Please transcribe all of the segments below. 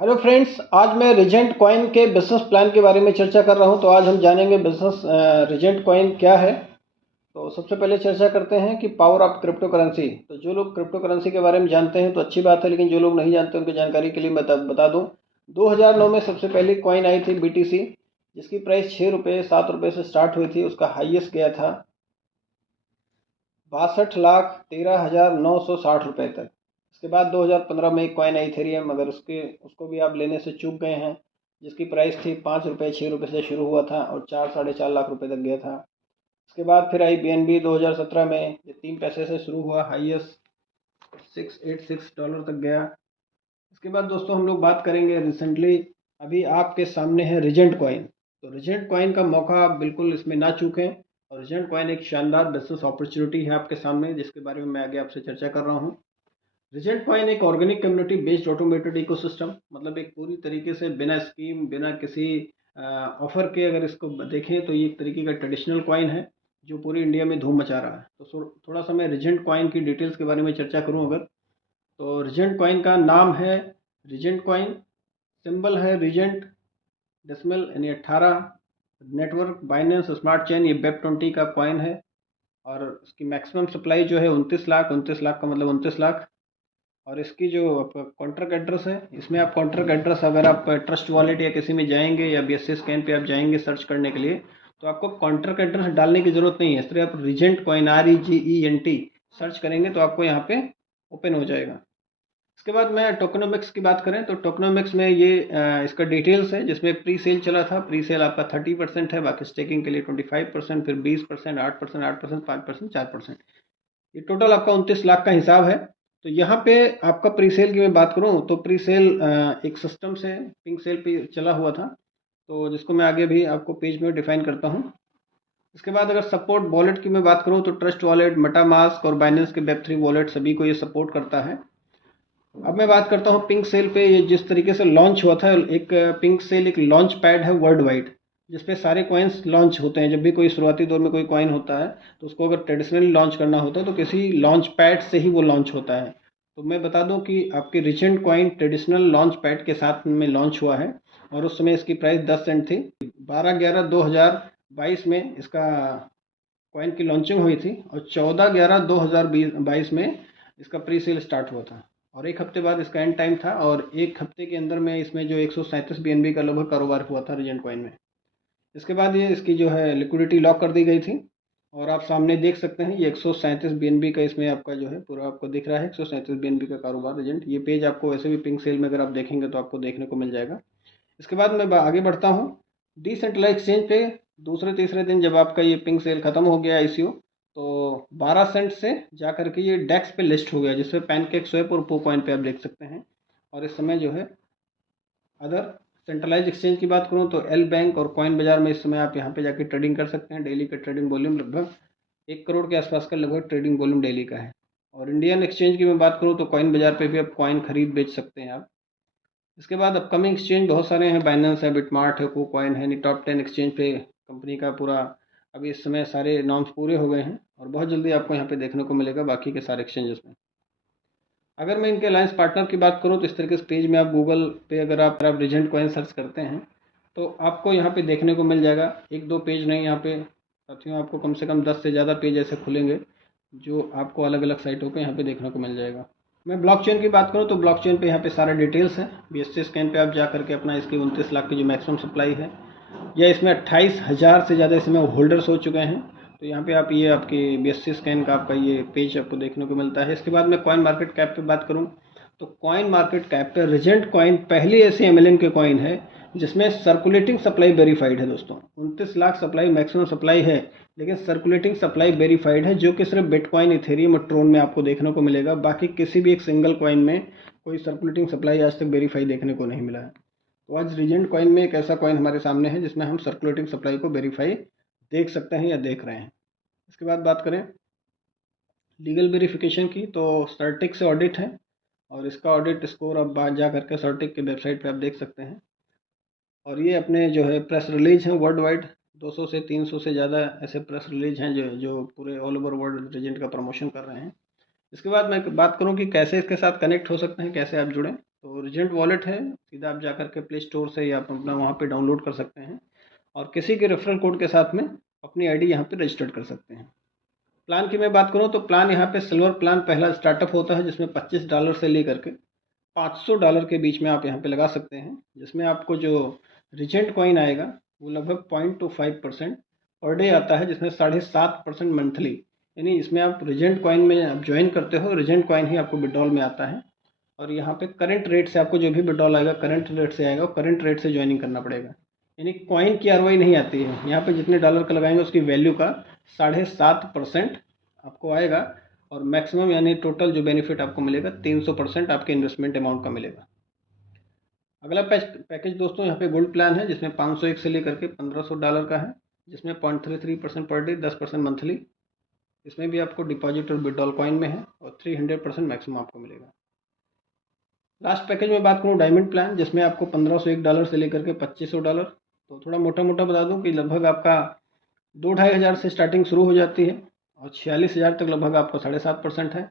Hello friends, आज मैं regent coin के बिजनेस प्लान के बारे में चर्चा कर रहा हूं। तो आज हम जानेंगे बिजनेस रिजेंट कॉइन क्या है। तो सबसे पहले चर्चा करते हैं कि पावर ऑफ क्रिप्टो करेंसी। तो जो लोग क्रिप्टो करेंसी के बारे में जानते हैं तो अच्छी बात है, लेकिन जो लोग नहीं जानते उनकी जानकारी के लिए मैं बता दूं। 2009 में सबसे पहली कॉइन आई थी बीटीसी, जिसकी प्राइस 6 रुपये 7 रुपये से स्टार्ट हुई थी। उसका हाईएस्ट गया था 62,13,960 रुपये तक। इसके बाद 2015 में एक कॉइन आई इथेरियम, मगर उसको भी आप लेने से चूक गए हैं, जिसकी प्राइस थी 5 रुपये 6 रुपये से शुरू हुआ था और 4 साढ़े 4 लाख रुपए तक गया था। इसके बाद फिर आई BNB 2017 में, ये 3 पैसे से शुरू हुआ, हाईएस्ट $686 तक गया। इसके बाद दोस्तों हम लोग बात करेंगे रिसेंटली, अभी आपके सामने है रिजेंट कॉइन। तो रिजेंट कॉइन का मौका आप बिल्कुल इसमें ना चूकें। और रिजेंट कॉइन एक शानदार बिजनेस अपॉर्चुनिटी है आपके सामने, जिसके बारे में मैं आगे आपसे चर्चा कर रहा हूँ। रिजेंट कॉइन एक organic community based automated ecosystem, मतलब एक पूरी तरीके से बिना स्कीम बिना किसी ऑफर के अगर इसको देखें तो ये एक तरीके का ट्रेडिशनल कॉइन है जो पूरी इंडिया में धूम मचा रहा है। तो थोड़ा सा मैं रिजेंट कॉइन की डिटेल्स के बारे में चर्चा करूं अगर, तो रिजेंट कॉइन का नाम है रिजेंट कॉइन, सिंबल है रिजेंट, डेसिमल यानी 18, नेटवर्क बाइनेंस स्मार्ट चेन, ये वेब 20 का कॉइन है। और इसकी मैक्सिमम सप्लाई जो है 29 लाख, 29 लाख का मतलब 29 लाख। और इसकी जो कॉन्ट्रैक्ट एड्रेस है, इसमें आप कॉन्ट्रैक्ट एड्रेस अगर आप ट्रस्ट वॉलेट या किसी में जाएंगे या BSC स्कैन पे आप जाएंगे सर्च करने के लिए, तो आपको कॉन्ट्रैक्ट एड्रेस डालने की ज़रूरत नहीं है। इस तरह आप रिजेंट कॉइन REGENT सर्च करेंगे तो आपको यहाँ पे ओपन हो जाएगा। इसके बाद मैं टोकनोमिक्स की बात करें तो टोकनोमिक्स में ये इसका डिटेल्स है, जिसमें प्री सेल चला था। प्री सेल आपका 30% है, बाकी स्टेकिंग के लिए 25%, फिर 20%, 8%, 8%, 5%, 4%। ये टोटल आपका 29 लाख का हिसाब है। तो यहाँ पे आपका प्री सेल की मैं बात करूँ तो प्री सेल एक सिस्टम से पिंक सेल पे चला हुआ था, तो जिसको मैं आगे भी आपको पेज में डिफाइन करता हूँ। इसके बाद अगर सपोर्ट वॉलेट की मैं बात करूँ तो ट्रस्ट वॉलेट, मेटामास्क और बाइनेंस के वेब3 वॉलेट सभी को ये सपोर्ट करता है। अब मैं बात करता हूँ पिंक सेल पे ये जिस तरीके से लॉन्च हुआ था। एक पिंक सेल एक लॉन्च पैड है वर्ल्ड वाइड, जिसपे सारे कॉइन्स लॉन्च होते हैं। जब भी कोई शुरुआती दौर में कोई कॉइन होता है तो उसको अगर ट्रेडिशनली लॉन्च करना होता है तो किसी लॉन्च पैड से ही वो लॉन्च होता है। तो मैं बता दूं कि आपकी recent coin traditional launch pad के साथ में लॉन्च हुआ है, और उस समय इसकी प्राइस 10 सेंट थी। 12/11/2022 में इसका कॉइन की लॉन्चिंग हुई थी, और 14/11/2022 में इसका प्री सेल स्टार्ट हुआ था। और एक हफ्ते बाद इसका एंड टाइम था, और एक हफ्ते के अंदर में इसमें जो 137 BNB का लगभग कारोबार हुआ था रिजेंट कॉइन में। इसके बाद ये इसकी जो है लिक्विडिटी लॉक कर दी गई थी, और आप सामने देख सकते हैं ये 137 BNB का इसमें आपका जो है पूरा आपको दिख रहा है। 137 BNB का कारोबार रिजेंट, ये पेज आपको वैसे भी पिंक सेल में अगर आप देखेंगे तो आपको देखने को मिल जाएगा। इसके बाद मैं आगे बढ़ता हूँ डिसेंट्रलाइज एक्सचेंज पे। दूसरे तीसरे दिन जब आपका ये पिंक सेल खत्म हो गया ICO, तो 12 सेंट से जा करके ये डेक्स पे लिस्ट हो गया, जिसपे पैनकेक स्वैप और पोकॉइन पे आप देख सकते हैं। और इस समय जो है अदर सेंट्रलाइज एक्सचेंज की बात करूं तो एल बैंक और कॉइन बाजार में इस समय आप यहां पे जाके ट्रेडिंग कर सकते हैं। डेली का ट्रेडिंग वॉल्यूम लगभग 1 करोड़ के आसपास का लगभग ट्रेडिंग वॉल्यूम डेली का है। और इंडियन एक्सचेंज की मैं बात करूं तो कॉइन बाजार पे भी आप कॉइन खरीद बेच सकते हैं आप। इसके बाद अपकमिंग एक्सचेंज बहुत सारे हैं, बाइनेंस है, बिटमार्ट है, कोकॉइन है। टॉप 10 एक्सचेंज पे कंपनी का पूरा अभी इस समय सारे नॉर्म्स पूरे हो गए हैं, और बहुत जल्दी आपको यहाँ पे देखने को मिलेगा बाकी के सारे एक्सचेंजेस में। अगर मैं इनके अलायंस पार्टनर की बात करूँ तो इस तरीके से पेज में आप गूगल पे अगर आप रिजेंट कॉइन सर्च करते हैं तो आपको यहाँ पे देखने को मिल जाएगा। एक दो पेज नहीं, यहाँ पे साथियों आपको कम से कम 10 से ज़्यादा पेज ऐसे खुलेंगे जो आपको अलग अलग साइटों पे यहाँ पे देखने को मिल जाएगा। मैं ब्लॉकचेन की बात करूँ तो ब्लॉकचेन पे यहाँ पे सारे डिटेल्स हैं। BSC स्कैन पे आप जा करके अपना इसकी 29 लाख की जो मैक्सिमम सप्लाई है, या इसमें 28,000 से ज़्यादा इसमें होल्डर्स हो चुके हैं। तो यहाँ पे आप ये आपकी BSC स्कैन का आपका ये पेज आपको देखने को मिलता है। इसके बाद मैं कॉइन मार्केट कैप पे बात करूँ तो कॉइन मार्केट कैप पे रिजेंट कॉइन पहली ऐसी MLM के कॉइन है जिसमें सर्कुलेटिंग सप्लाई वेरीफाइड है। दोस्तों 29 लाख सप्लाई मैक्सिमम सप्लाई है, लेकिन सर्कुलेटिंग सप्लाई वेरीफाइड है, जो कि सिर्फ बिटकॉइन, इथेरियम और ट्रोन में आपको देखने को मिलेगा। बाकी किसी भी एक सिंगल कॉइन में कोई सर्कुलेटिंग सप्लाई आज तक वेरीफाई देखने को नहीं मिला है। तो आज रिजेंट कॉइन में एक ऐसा कॉइन हमारे सामने है जिसमें हम सर्कुलेटिंग सप्लाई को वेरीफाई देख सकते हैं या देख रहे हैं। इसके बाद बात करें लीगल वेरिफिकेशन की तो सर्टिक से ऑडिट है, और इसका ऑडिट स्कोर आप बाहर जा करके सर्टिक के वेबसाइट पे आप देख सकते हैं। और ये अपने जो है प्रेस रिलीज हैं वर्ल्ड वाइड, 200 से 300 से ज़्यादा ऐसे प्रेस रिलीज हैं जो जो पूरे ऑल ओवर वर्ल्ड रिजेंट का प्रमोशन कर रहे हैं। इसके बाद मैं बात करूं कि कैसे इसके साथ कनेक्ट हो सकते हैं, कैसे आप जुड़ें। तो रिजेंट वॉलेट है, सीधा आप जा कर के प्ले स्टोर से या आप अपना वहाँ पे डाउनलोड कर सकते हैं और किसी के रेफरल कोड के साथ में अपनी आईडी यहाँ पे रजिस्टर्ड कर सकते हैं। प्लान की मैं बात करूँ तो प्लान यहाँ पे सिल्वर प्लान पहला स्टार्टअप होता है, जिसमें $25 से लेकर के $500 के बीच में आप यहाँ पे लगा सकते हैं, जिसमें आपको जो रिजेंट कॉइन आएगा वो लगभग 0.25% पर डे आता है, जिसमें 7.5% मंथली। यानी इसमें आप रिजेंट कॉइन में आप ज्वाइन करते हो, रिजेंट कॉइन ही आपको विड्रॉल में आता है और यहाँ पे करंट रेट से आपको जो भी विड्रॉल आएगा करंट रेट से आएगा, करंट रेट से ज्वाइनिंग करना पड़ेगा। यानी कॉइन की आरओआई नहीं आती है यहाँ पे, जितने डॉलर का लगाएंगे उसकी वैल्यू का 7.5% आपको आएगा और मैक्सिमम यानी टोटल जो बेनिफिट आपको मिलेगा 300% आपके इन्वेस्टमेंट अमाउंट का मिलेगा। अगला पैकेज दोस्तों यहाँ पे गोल्ड प्लान है, जिसमें 501 से लेकर के $1500 का है, जिसमें 0.33% पर डे, 10% मंथली। इसमें भी आपको डिपॉजिट और विड्रॉल कॉइन में है और 300% मैक्सिमम आपको मिलेगा। लास्ट पैकेज में बात करूँ डायमंड प्लान, जिसमें आपको $1501 से लेकर के $2500, तो थोड़ा मोटा मोटा बता दूँ कि लगभग आपका 2-2.5 हज़ार से स्टार्टिंग शुरू हो जाती है और 46,000 तक लगभग आपका 7.5% है।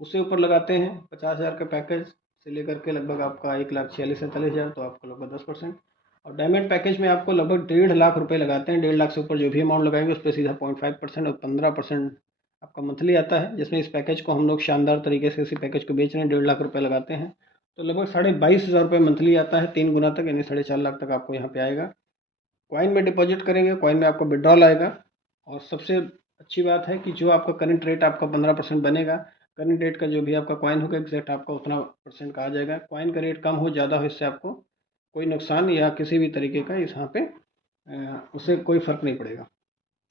उससे ऊपर लगाते हैं 50,000 का पैकेज से लेकर के लगभग आपका 1,46,47,000, तो आपको लगभग 10%। और डायमंड पैकेज में आपको लगभग 1.5 लाख रुपए लगाते हैं, 1.5 लाख से ऊपर जो भी अमाउंट लगाएंगे उस पर सीधा 0.5% और 15% आपका मंथली आता है, जिसमें इस पैकेज को हम लोग शानदार तरीके से इसी पैकेज को बेच रहे हैं। 1.5 लाख रुपए लगाते हैं तो लगभग 22,500 रुपये मंथली आता है, 3 गुना तक, यानी 4.5 लाख तक आपको यहाँ पे आएगा। कॉइन में डिपॉजिट करेंगे, कॉइन में आपको विड्रॉल आएगा और सबसे अच्छी बात है कि जो आपका करंट रेट आपका 15% बनेगा, करंट रेट का जो भी आपका कॉइन होगा एग्जैक्ट आपका उतना परसेंट का आ जाएगा। कॉइन का रेट कम हो ज़्यादा हो इससे आपको कोई नुकसान या किसी भी तरीके का इस यहाँ पे उससे कोई फ़र्क नहीं पड़ेगा।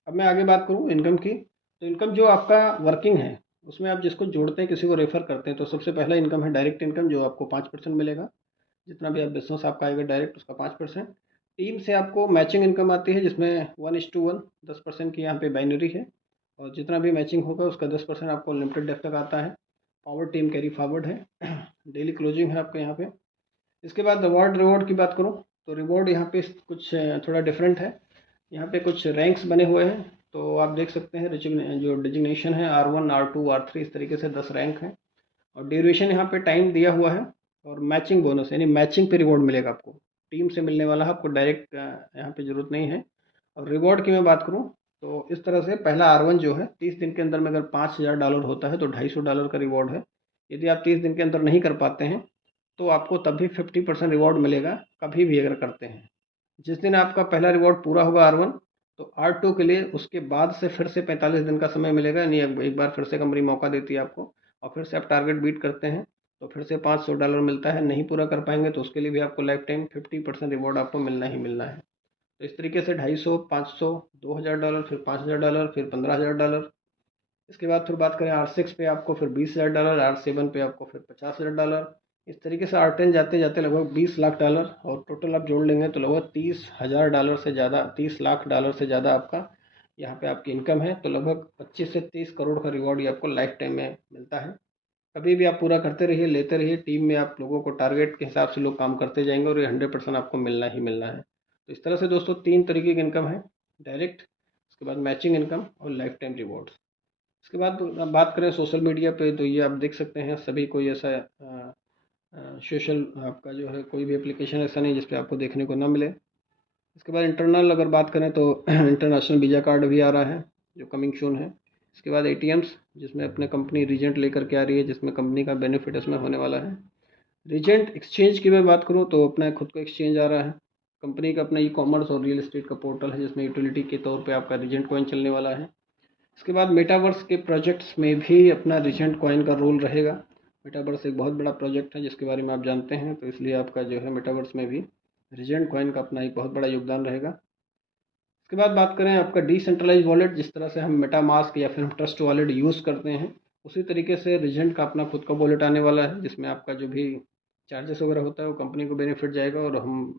अब मैं आगे बात करूँ इनकम की, तो इनकम जो आपका वर्किंग है उसमें आप जिसको जोड़ते हैं, किसी को रेफ़र करते हैं, तो सबसे पहला इनकम है डायरेक्ट इनकम, जो आपको 5% मिलेगा। जितना भी आप बिजनेस आपका आएगा डायरेक्ट उसका 5%। टीम से आपको मैचिंग इनकम आती है, जिसमें 1:1 10% की यहाँ पे बाइनरी है और जितना भी मैचिंग होगा उसका 10% आपको लिमिटेड डेफ तक आता है। पावर टीम कैरी फॉरवर्ड है, डेली क्लोजिंग है आपके यहाँ पे। इसके बाद रिवॉर्ड की बात करूँ तो रिवॉर्ड यहाँ पे कुछ थोड़ा डिफरेंट है। यहाँ पे कुछ रैंक्स बने हुए हैं, तो आप देख सकते हैं जो डिजिग्नेशन है R1 R2 R3 इस तरीके से 10 रैंक हैं और ड्यूरेशन यहाँ पे टाइम दिया हुआ है और मैचिंग बोनस यानी मैचिंग पे रिवॉर्ड मिलेगा आपको, टीम से मिलने वाला है, आपको डायरेक्ट यहाँ पे ज़रूरत नहीं है। और रिवॉर्ड की मैं बात करूँ तो इस तरह से पहला R1 जो है 30 दिन के अंदर में अगर $5,000 होता है तो $250 का रिवॉर्ड है। यदि आप 30 दिन के अंदर नहीं कर पाते हैं तो आपको तब भी 50% रिवॉर्ड मिलेगा, कभी भी अगर करते हैं। जिस दिन आपका पहला रिवॉर्ड पूरा होगा R1, तो R2 के लिए उसके बाद से फिर से 45 दिन का समय मिलेगा, यानी एक बार फिर से कंपनी मौका देती है आपको और फिर से आप टारगेट बीट करते हैं तो फिर से $500 मिलता है। नहीं पूरा कर पाएंगे तो उसके लिए भी आपको लाइफ टाइम 50% रिवॉर्ड आपको मिलना ही मिलना है। तो इस तरीके से 250, 500, $2,000, फिर $5,000, फिर $15,000। इसके बाद फिर बात करें R6 पे आपको फिर $20,000, R7 पे आपको फिर $50,000। इस तरीके से R10 जाते जाते लगभग $20 लाख और टोटल आप जोड़ लेंगे तो लगभग $30,000 से ज़्यादा, $30 लाख से ज़्यादा आपका यहाँ पे आपकी इनकम है। तो लगभग 25 से 30 करोड़ का रिवॉर्ड ये आपको लाइफ टाइम में मिलता है। कभी भी आप पूरा करते रहिए, लेते रहिए, टीम में आप लोगों को टारगेट के हिसाब से लोग काम करते जाएंगे और ये 100% आपको मिलना ही मिलना है। तो इस तरह से दोस्तों 3 तरीके की इनकम है, डायरेक्ट, उसके बाद मैचिंग इनकम और लाइफ टाइम रिवॉर्ड। इसके बाद अब बात करें सोशल मीडिया पे, तो ये आप देख सकते हैं सभी कोई ऐसा सोशल आपका जो है कोई भी एप्लीकेशन ऐसा नहीं जिस पे आपको देखने को ना मिले। इसके बाद इंटरनल अगर बात करें तो इंटरनेशनल वीज़ा कार्ड भी आ रहा है जो कमिंग सून है। इसके बाद एटीएम्स, जिसमें अपने कंपनी रीजेंट लेकर के आ रही है, जिसमें कंपनी का बेनिफिट इसमें होने वाला है। रीजेंट एक्सचेंज की मैं बात करूँ तो अपना खुद का एक्सचेंज आ रहा है, कंपनी का अपना ई-कॉमर्स और रियल एस्टेट का पोर्टल है, जिसमें यूटिलिटी के तौर पे आपका रीजेंट कॉइन चलने वाला है। इसके बाद मेटावर्स के प्रोजेक्ट्स में भी अपना रीजेंट कॉइन का रोल रहेगा। मेटावर्स एक बहुत बड़ा प्रोजेक्ट है जिसके बारे में आप जानते हैं, तो इसलिए आपका जो है मेटावर्स में भी रीजेंट कॉइन का अपना एक बहुत बड़ा योगदान रहेगा। इसके बाद बात करें आपका डिसेंट्रलाइज वॉलेट, जिस तरह से हम मेटामास्क या फिर हम ट्रस्ट वॉलेट यूज़ करते हैं, उसी तरीके से रीजेंट का अपना खुद का वॉलेट आने वाला है, जिसमें आपका जो भी चार्जेस वगैरह होता है वो कंपनी को बेनिफिट जाएगा और हम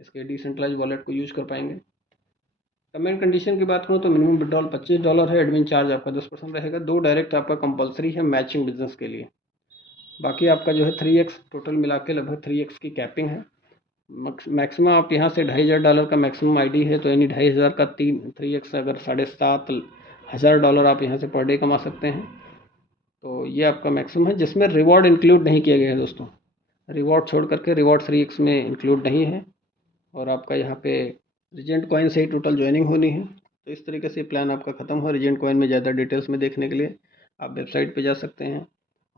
इसके डिसेंट्रलाइज वॉलेट को यूज़ कर पाएंगे। टर्म एंड कंडीशन की बात करूँ तो मिनिमम विड्रॉल $25 है, एडमिन चार्ज आपका 10% रहेगा, 2 डायरेक्ट आपका कंपलसरी है मैचिंग बिजनेस के लिए। बाकी आपका जो है 3x टोटल मिला के लगभग 3x की कैपिंग है। मैक्सिमम आप यहाँ से $2,500 का मैक्सिमम आईडी है, तो यानी 2,500 का 3x अगर $7,500 आप यहाँ से पर डे कमा सकते हैं। तो ये आपका मैक्सिमम है, जिसमें रिवॉर्ड इंक्लूड नहीं किया गया है दोस्तों। रिवॉर्ड छोड़ करके रिवॉर्ड 3x में इंक्लूड नहीं है, और आपका यहाँ पे रीजेंट कॉइन से ही टोटल ज्वाइनिंग होनी है। तो इस तरीके से प्लान आपका ख़त्म हुआ। रीजेंट कॉइन में ज़्यादा डिटेल्स में देखने के लिए आप वेबसाइट पे जा सकते हैं,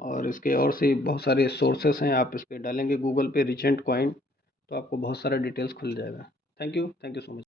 और इसके और से बहुत सारे सोर्सेस हैं। आप इस पे डालेंगे गूगल पे रीजेंट कॉइन, तो आपको बहुत सारा डिटेल्स खुल जाएगा। Thank you so much.